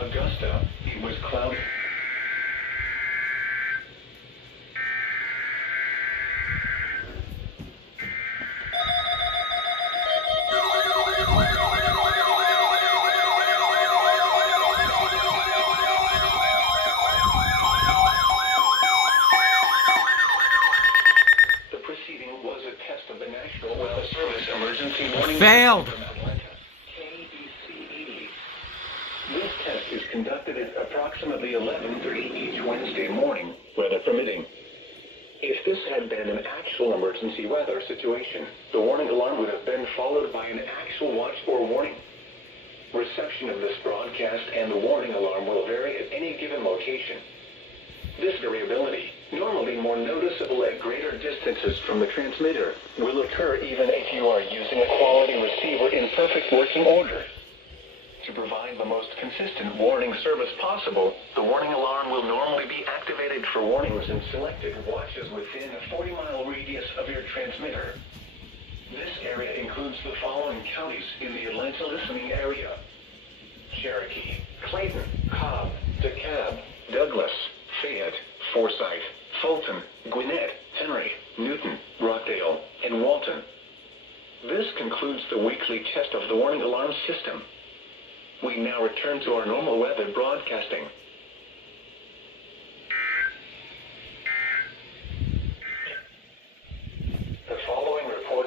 Augusta, it was cloudy. The proceeding was a test of the National Weather Service emergency warning. Failed. This test is conducted at approximately 11:30 each Wednesday morning, weather permitting. If this had been an actual emergency weather situation, the warning alarm would have been followed by an actual watch or warning. Reception of this broadcast and the warning alarm will vary at any given location. This variability, normally more noticeable at greater distances from the transmitter, will occur even if you are using a quality receiver in perfect working order. To provide the most consistent warning service possible, the warning alarm will normally be activated for warnings in selected watches within a 40-mile radius of your transmitter. This area includes the following counties in the Atlanta listening area: Cherokee, Clayton, Cobb, DeKalb, Douglas, Fayette, Forsyth, Fulton, Gwinnett, Henry, Newton, Rockdale, and Walton. This concludes the weekly test of the warning alarm system. We now return to our normal weather broadcasting.